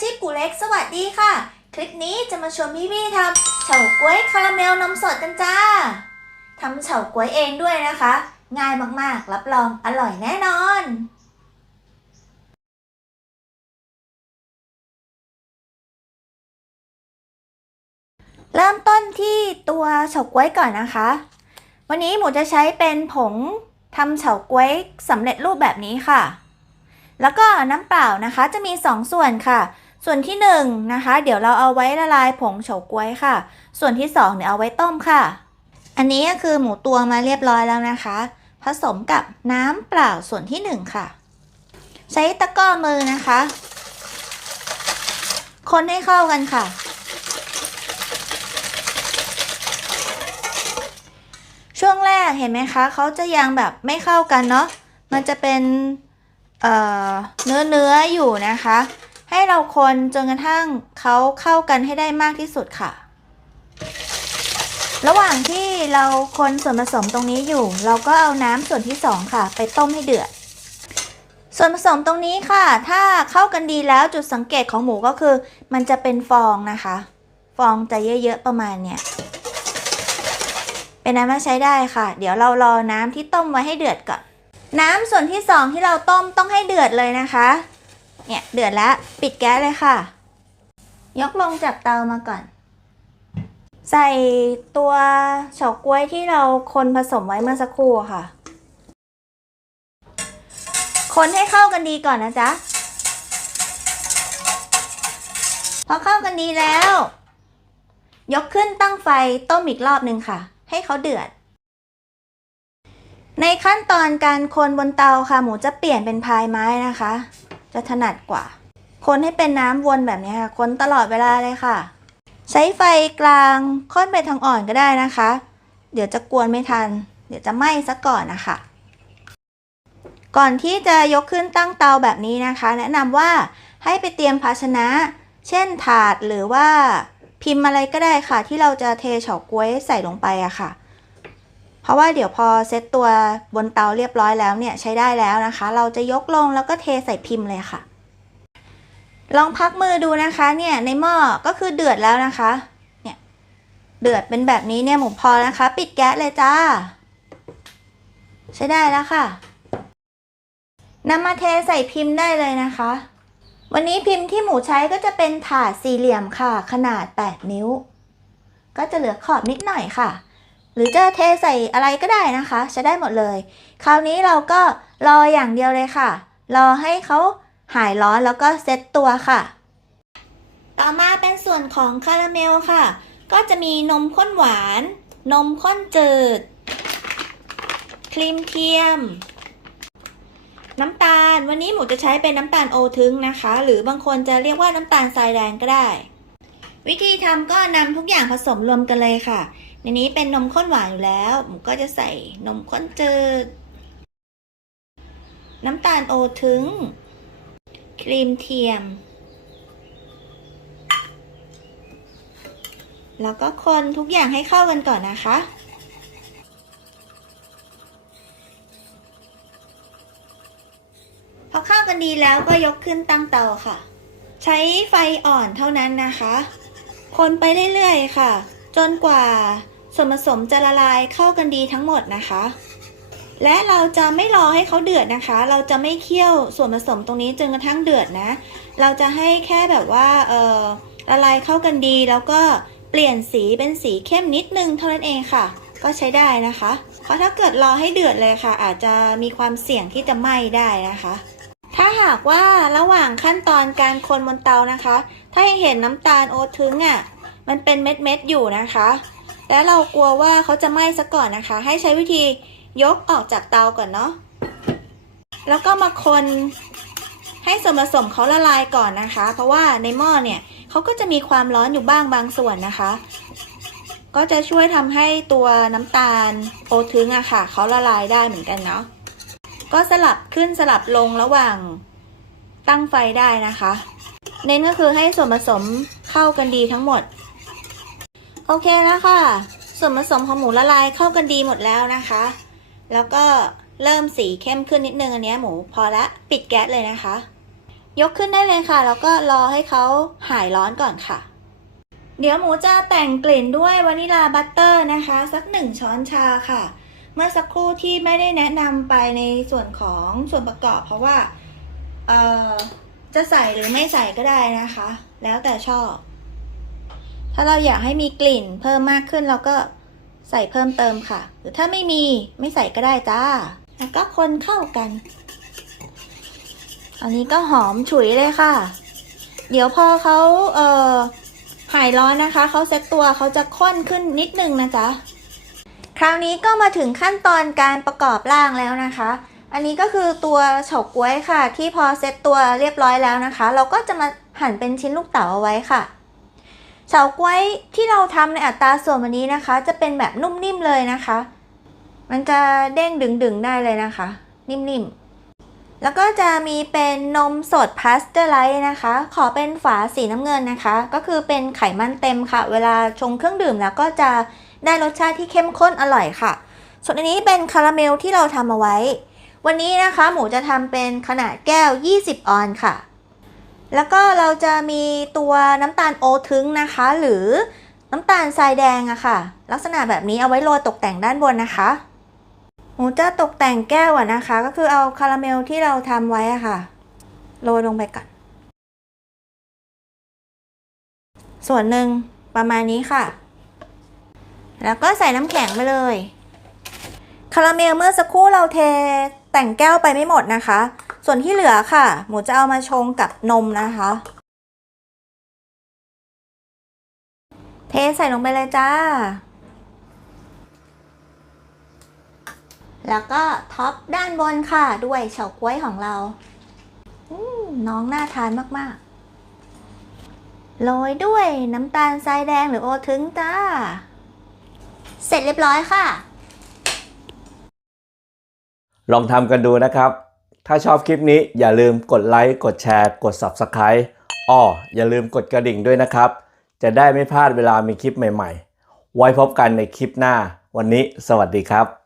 ชิกูเล็กสวัสดีค่ะ คลิปนี้จะมาชวนพี่พี่ๆทำเฉาก๊วยคาราเมลนมสดกันจ้าทำเฉาก๊วยเองด้วยนะคะ ง่ายมากๆ รับรองอร่อยแน่นอนเริ่มต้นที่ตัวเฉาก๊วยก่อนนะคะ วันนี้หมูจะใช้เป็นผงทำเฉาก๊วยสำเร็จรูปแบบนี้ค่ะ แล้วก็น้ำเปล่านะคะจะมี 2ส่วนค่ะ ส่วนที่1นะคะ เดี๋ยวเราเอาไว้ละลายผงเฉาก๊วยค่ะ ส่วนที่2เนี่ยเอาไว้ต้มค่ะ อันนี้ก็คือหมูตัวมาเรียบร้อยแล้วนะคะ ผสมกับน้ำเปล่าส่วนที่ 1 ค่ะ ใช้ตะกร้อมือนะคะ คนให้เข้ากันค่ะ ช่วงแรกเห็นไหมคะเขาจะยังแบบไม่เข้ากันเนาะมันจะเป็นเเนื้อเนื้ออยู่นะคะ ให้เราคนจนกระทั่งเขาเข้ากันให้ได้มากที่สุดค่ะ ระหว่างที่เราคนส่วนผสมตรงนี้อยู่ เราก็เอาน้ำส่วนที่สองค่ะ ไปต้มให้เดือด ส่วนผสมตรงนี้ค่ะ ถ้าเข้ากันดีแล้วจุดสังเกตของหมูก็คือ มันจะเป็นฟองนะคะ ฟองจะเยอะๆประมาณเนี้ยเป็นน้ำว่าใช้ได้ค่ะ เดี๋ยวเรารอน้ำที่ต้มไว้ให้เดือดก่อน น้ำส่วนที่สองที่เราต้มต้องให้เดือดเลยนะคะ เนี่ยเดือดแล้วปิดแก๊สเลยค่ะ ยกลงจากเตามาก่อน ใส่ตัวเฉาก๊วยที่เราคนผสมไว้เมื่อสักครู่ค่ะ คนให้เข้ากันดีก่อนนะจ๊ะ พอเข้ากันดีแล้ว ยกขึ้นตั้งไฟต้มอีกรอบหนึ่งค่ะ ให้เขาเดือดในขั้นตอนการคนบนเตาค่ะ หมูจะเปลี่ยนเป็นพายไม้นะคะ จะถนัดกว่า คนให้เป็นน้ำวนแบบนี้ค่ะคนตลอดเวลาเลยค่ะ ใช้ไฟกลางค่อนไปทางอ่อนก็ได้นะคะ เดี๋ยวจะกวนไม่ทัน เดี๋ยวจะไหม้ซะก่อนนะคะ ก่อนที่จะยกขึ้นตั้งเตาแบบนี้นะคะ แนะนำว่าให้ไปเตรียมภาชนะ เช่นถาดหรือว่าพิมพ์อะไรก็ได้ค่ะ ที่เราจะเทเฉาก๊วยใส่ลงไปอะค่ะ ราะว่าเดี๋ยวพอเซตตัวบนเตาเรียบร้อยแล้วเนี่ยใช้ได้แล้วนะคะ เราจะยกลงแล้วก็เทใส่พิมพ์เลยค่ะ ลองพักมือดูนะคะเนี่ยในหม้อก็คือเดือดแล้วนะคะเนี่ยเดือดเป็นแบบนี้เนี่ยหมูพอนะคะ ปิดแก๊สเลยจ้า ใช้ได้แล้วค่ะนำมาเทใส่พิมพ์ได้เลยนะคะ วันนี้พิมพ์ที่หมูใช้ก็จะเป็นถาดสี่เหลี่ยมค่ะ ขนาด 8 นิ้ว ก็จะเหลือขอบนิดหน่อยค่ะ หรือจะเทใส่อะไรก็ได้นะคะ ใช้ได้หมดเลย คราวนี้เราก็รออย่างเดียวเลยค่ะ รอให้เขาหายร้อนแล้วก็เซตตัวค่ะ ต่อมาเป็นส่วนของคาราเมลค่ะ ก็จะมีนมข้นหวาน นมข้นจืด ครีมเทียม น้ำตาล วันนี้หมูจะใช้เป็นน้ำตาลโอทึงนะคะ หรือบางคนจะเรียกว่าน้ำตาลทรายแดงก็ได้ วิธีทำก็นำทุกอย่างผสมรวมกันเลยค่ะ ในนี้เป็นนมข้นหวานอยู่แล้วหมูก็จะใส่นมข้นจืด น้ำตาลโอทึง ครีมเทียม แล้วก็คนทุกอย่างให้เข้ากันก่อนนะคะพอเข้ากันดีแล้วก็ยกขึ้นตั้งเตาค่ะ ใช้ไฟอ่อนเท่านั้นนะคะ คนไปเรื่อยๆค่ะ จนกว่าส่วนผสมจะละลายเข้ากันดีทั้งหมดนะคะ และเราจะไม่รอให้เขาเดือดนะคะ เราจะไม่เคี่ยวส่วนผสมตรงนี้จนกระทั่งเดือดนะ เราจะให้แค่แบบว่าเออละลายเข้ากันดีแล้วก็เปลี่ยนสีเป็นสีเข้มนิดนึงเท่านั้นเองค่ะ ก็ใช้ได้นะคะ เพราะถ้าเกิดรอให้เดือดเลยค่ะ อาจจะมีความเสี่ยงที่จะไหม้ได้นะคะ ถ้าหากว่าระหว่างขั้นตอนการคนบนเตานะคะ ถ้ายังเห็นน้ำตาลโอทึงอะ มันเป็นเม็ดเม็ดๆอยู่นะคะ แล้วเรากลัวว่าเขาจะไหม้ซะก่อนนะคะ ให้ใช้วิธียกออกจากเตาก่อนเนาะแล้วก็มาคนให้ส่วนผสมเขาละลายก่อนนะคะ เพราะว่าในหม้อเนี่ยเขาก็จะมีความร้อนอยู่บ้างบางส่วนนะคะ ก็จะช่วยทำให้ตัวน้ำตาลโอทึงอะค่ะเขาละลายได้เหมือนกันเนาะก็สลับขึ้นสลับลงระหว่างตั้งไฟได้นะคะ เน้นก็คือให้ส่วนผสมเข้ากันดีทั้งหมด โอเคแล้วค่ะ ส่วนผสมของหมูละลายเข้ากันดีหมดแล้วนะคะ แล้วก็เริ่มสีเข้มขึ้นนิดนึงอันนี้หมูพอละปิดแก๊สเลยนะคะ ยกขึ้นได้เลยค่ะ แล้วก็รอให้เขาหายร้อนก่อนค่ะ เดี๋ยวหมูจะแต่งกลิ่นด้วยวานิลาบัตเตอร์นะคะ สักหนึ่งช้อนชาค่ะ เมื่อสักครู่ที่ไม่ได้แนะนำไปในส่วนของส่วนประกอบ เพราะว่าจะใส่หรือไม่ใส่ก็ได้นะคะ แล้วแต่ชอบ ถ้าเราอยากให้มีกลิ่นเพิ่มมากขึ้นเราก็ใส่เพิ่มเติมค่ะ หรือถ้าไม่มีไม่ใส่ก็ได้จ้า แล้วก็คนเข้ากัน อันนี้ก็หอมฉุยเลยค่ะ เดี๋ยวพอเขาเอ่อหายร้อนนะคะเขาเซ็ตตัวเขาจะข้นขึ้นนิดนึงนะจ๊ะคราวนี้ก็มาถึงขั้นตอนการประกอบร่างแล้วนะคะ อันนี้ก็คือตัวเฉาก๊วยค่ะ ที่พอเซ็ตตัวเรียบร้อยแล้วนะคะ เราก็จะมาหั่นเป็นชิ้นลูกเต๋าเอาไว้ค่ะ เฉาก๊วยที่เราทำในอัตราส่วนวันนี้นะคะ จะเป็นแบบนุ่มนิ่มเลยนะคะ มันจะเด้งดึงๆได้เลยนะคะ นิ่มๆแล้วก็จะมีเป็นนมสดพาสเจอร์ไลท์นะคะ ขอเป็นฝาสีน้ำเงินนะคะ ก็คือเป็นไขมันเต็มค่ะ เวลาชงเครื่องดื่มแล้วก็จะได้รสชาติที่เข้มข้นอร่อยค่ะ ส่วนอันนี้เป็นคาราเมลที่เราทำเอาไว้ วันนี้นะคะหมูจะทำเป็นขนาดแก้ว 20 ออนค่ะ แล้วก็เราจะมีตัวน้ำตาลโอทึงนะคะ หรือน้ำตาลทรายแดงอะค่ะ ลักษณะแบบนี้เอาไว้โรยตกแต่งด้านบนนะคะหมูจะตกแต่งแก้วอะนะคะ ก็คือเอาคาราเมลที่เราทำไว้อะค่ะโรยลงไปก่อนส่วนหนึ่งประมาณนี้ค่ะ แล้วก็ใส่น้ำแข็งไปเลย คาราเมลเมื่อสักครู่เราเทแต่งแก้วไปไม่หมดนะคะ ส่วนที่เหลือค่ะ หมูจะเอามาชงกับนมนะคะ เทใส่ลงไปเลยจ้า แล้วก็ท็อปด้านบนค่ะ ด้วยเฉาก๊วยของเรา น้องน่าทานมากๆ โรยด้วยน้ำตาลทรายแดงหรือโอทึงจ้า เสร็จเรียบร้อยค่ะ ลองทำกันดูนะครับ ถ้าชอบคลิปนี้อย่าลืมกดไลค์กดแชร์ กด Subscribe อ้ออย่าลืมกดกระดิ่งด้วยนะครับ จะได้ไม่พลาดเวลามีคลิปใหม่ๆ ไว้พบกันในคลิปหน้า วันนี้สวัสดีครับ